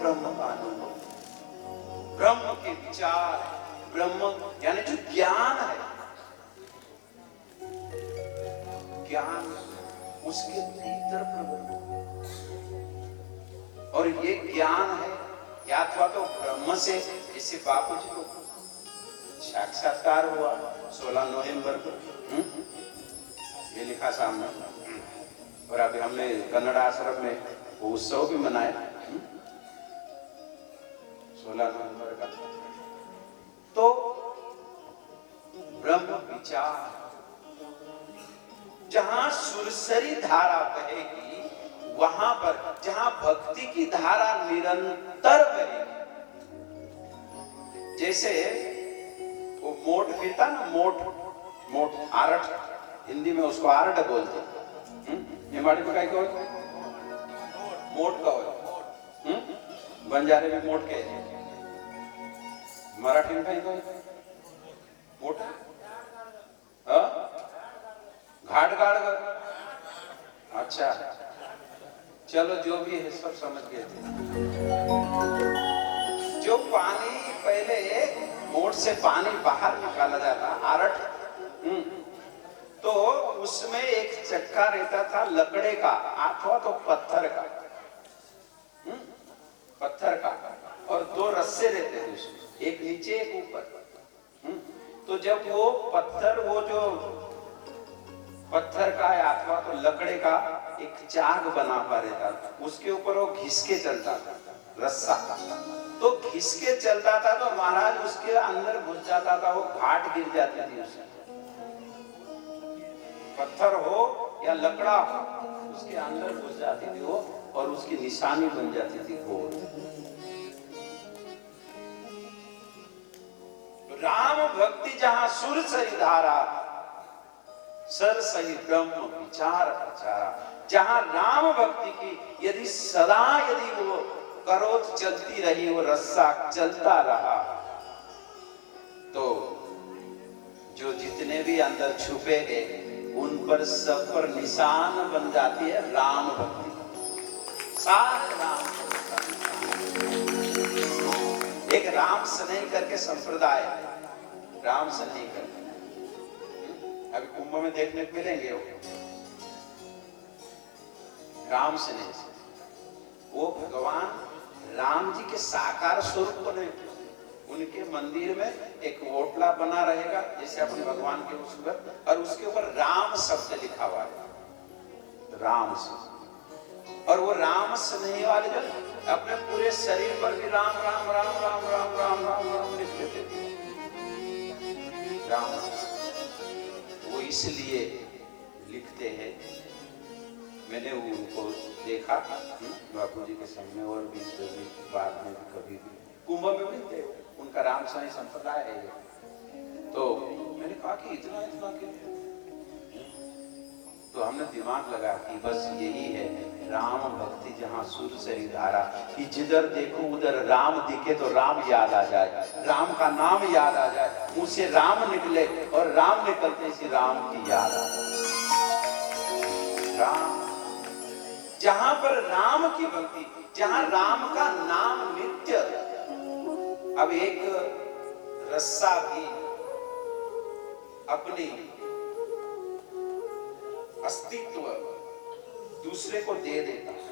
ब्रह्म का अनुभव, ब्रह्म के विचार, ब्रह्म यानी जो ज्ञान है, ज्ञान उसके भीतर प्रकट हो। और ये ज्ञान है या तो ब्रह्म से, जैसे बापू जी को साक्षात्कार हुआ 16 नवंबर को, ये लिखा सामने। और अभी हमने कन्नड़ आश्रम में वो उत्सव भी मनाया 16 नवंबर का। तो ब्रह्म विचार, जहां सुरसरी धारा बहेगी, वहां पर जहां भक्ति की धारा निरंतर बहेगी, जैसे वो मोट फिरता ना, मोट आरट, हिंदी में उसको आरट बोलते, निमाड़ी में क्या मोट का हो, बंजारे में मोट के, मराठी में क्या मोट, घाट गाड़, अच्छा चलो जो भी है सब समझ गए थे। जो पानी पहले मोट से पानी बाहर निकाला जाता आरट, तो उसमें एक चक्का रहता था लकड़े का अथवा तो पत्थर का, और 2 रस्से रहते थे उसमें, एक नीचे एक ऊपर। तो जब वो पत्थर, वो जो पत्थर का या अथवा तो लकड़े का एक चाक बना हुआ रहता था, उसके ऊपर वो घिसके चलता था रस्सा, तो घिसके चलता था तो महाराज उसके अंदर घुस जाता था, वो घाट गिर जाती थी उसमें। पत्थर हो या लकड़ा हो, उसके अंदर घुस जाती थी वो, और उसकी निशानी बन जाती थी गोल। राम भक्ति जहां सुर सही धारा, सर सही ब्रह्म विचार प्रचारा, जहां राम भक्ति की यदि सदा यदि वो करोत चलती रही, वो रस्सा चलता रहा, तो जो जितने भी अंदर छुपे गए उन पर सब पर निशान बन जाती है राम भक्ति। सारे राम, एक राम स्नेह करके संप्रदाय, राम स्नेह करके अभी कुंभ में देखने को मिलेंगे राम स्नेह से। वो भगवान राम जी के साकार स्वरूप बने, उनके मंदिर में एक ओटला बना रहेगा जैसे अपने भगवान के उस पर, और उसके ऊपर राम शब्द लिखा हुआ है, राम से। और वो राम स्नेह वाले जो अपने पूरे शरीर पर भी राम राम राम राम राम राम राम राम लिख देते थे, राम। वो इसलिए लिखते हैं, मैंने उनको देखा बापू जी के सामने, और भी बाद में कभी भी कुंभ में मिलते, उनका राम साई संप्रदाय है। तो मैंने कहा कि इतना क्यों? तो हमने दिमाग लगा कि बस यही है राम भक्ति, जहां सुर से धारा, कि जिधर देखो उधर राम दिखे तो राम याद आ जाए, राम का नाम याद आ जाए, मुझसे राम निकले और राम निकलते से राम की याद आ जाए। राम, जहां पर राम की भक्ति, जहां राम का नाम नित्य। अब एक रस्सा भी अपनी अस्तित्व दूसरे को दे देता है,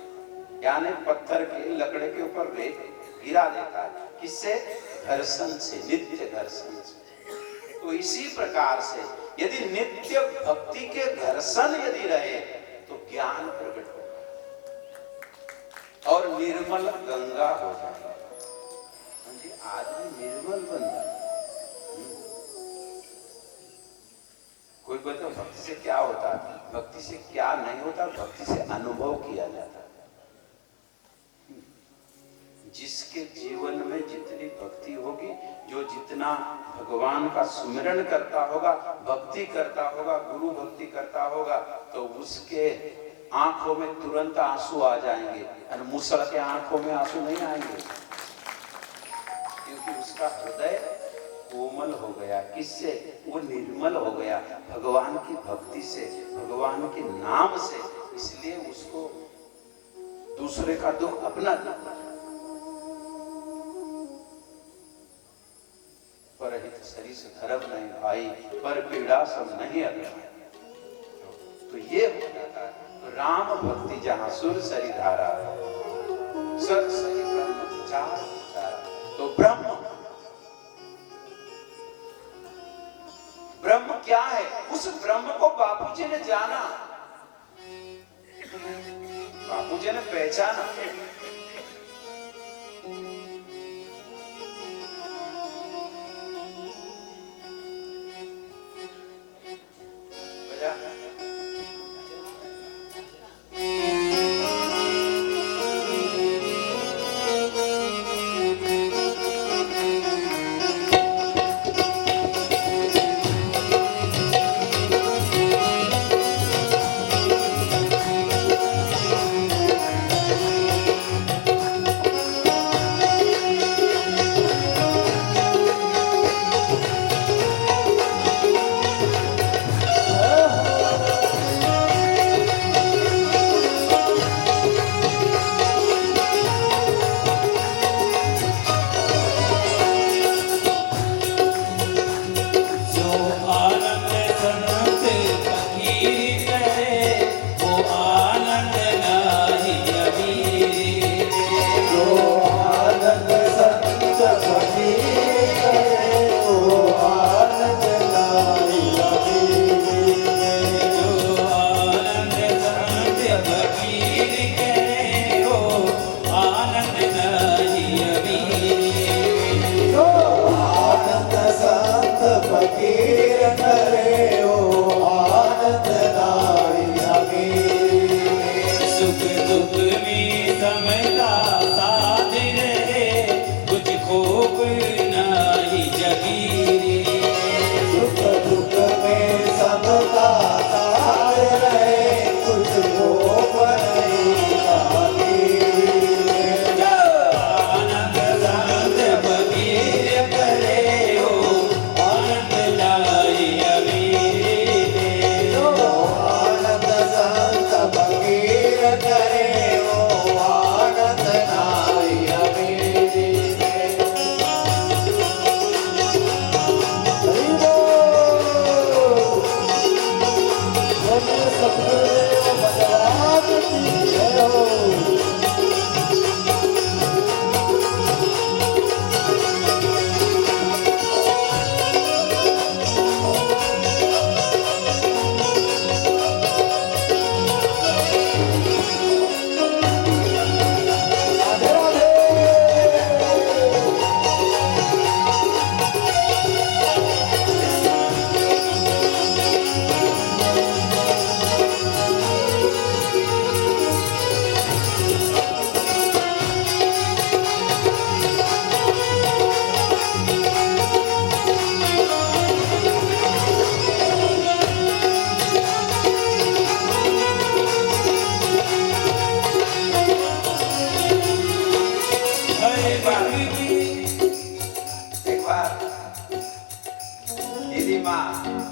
यानी पत्थर के लकड़े के ऊपर रेत गिरा देता है, किससे? घर्षण से, नित्य घर्षण से। तो इसी प्रकार से यदि नित्य भक्ति के घर्षण यदि रहे तो ज्ञान प्रकट होगा और निर्मल गंगा हो जाएगा, आदमी निर्मल बन जाए। कोई कहता भक्ति से क्या होता है? भक्ति से क्या नहीं होता, भक्ति से अनुभव किया जाता है। जिसके जीवन में जितनी भक्ति होगी, जो जितना भगवान का सुमिरन करता होगा, भक्ति करता होगा, गुरु भक्ति करता होगा, तो उसके आंखों में तुरंत आंसू आ जाएंगे, और मुसल के आंखों में आंसू नहीं आएंगे, क्योंकि उसका हृदय कोमल हो गया। किससे? वो निर्मल हो गया, भगवान की भक्ति से, भगवान के नाम से। इसलिए उसको दूसरे का दुख अपना दुख, धर्म नहीं भाई, पर पीड़ा सब नहीं अगला। तो ये हो जाता है। तो राम भक्ति जहां सुर सरी धारा, सर सही ब्रह्म विचार विचारा। तो ब्रह्म क्या है? उस ब्रह्म को बापूजी ने जाना, बापूजी ने पहचाना।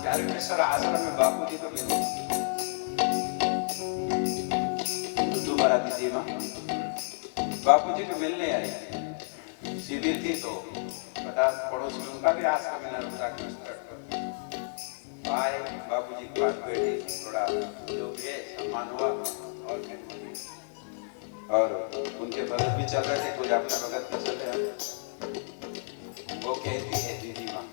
चारुकेश्वर आश्रम में बापूजी को मिले, तुम्हारा दीदी माँ बापूजी को मिलने आई, शिविर थी तो बता पड़ोस में उनका भी आश्रम में रुका आए, बापूजी के पास बैठे, थोड़ा जो भी है सम्मान हुआ और उनके भगत भी चल रहे थे, कुछ अपने भगत भी चल रहे हैं। वो कहती है दीदी माँ,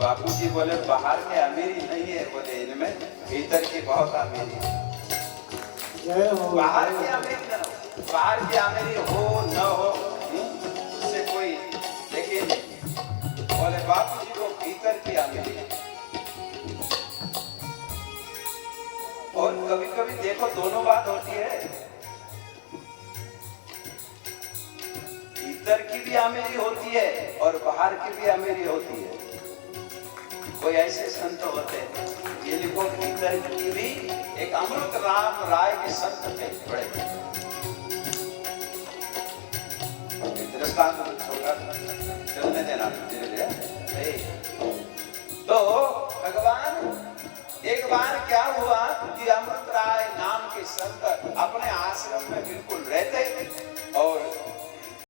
बापूजी बोले बाहर के अमीरी नहीं है, बोले इनमें भीतर की बहुत अमीरी है। बाहर की अमीरी न हो, बाहर की अमीरी हो न हो उससे कोई, लेकिन बोले बापूजी को भीतर की अमीरी है। और कभी कभी देखो दोनों बात होती है, भीतर की भी अमीरी होती है और बाहर की भी अमीरी होती है। कोई ऐसे संत होते हैं जिनको भीतर की भी एक अमृत राम राय के संत थे बड़े, दृष्टांत छोटा चलने देना धीरे धीरे। तो भगवान एक बार क्या हुआ कि अमृत राय नाम के संत अपने आश्रम में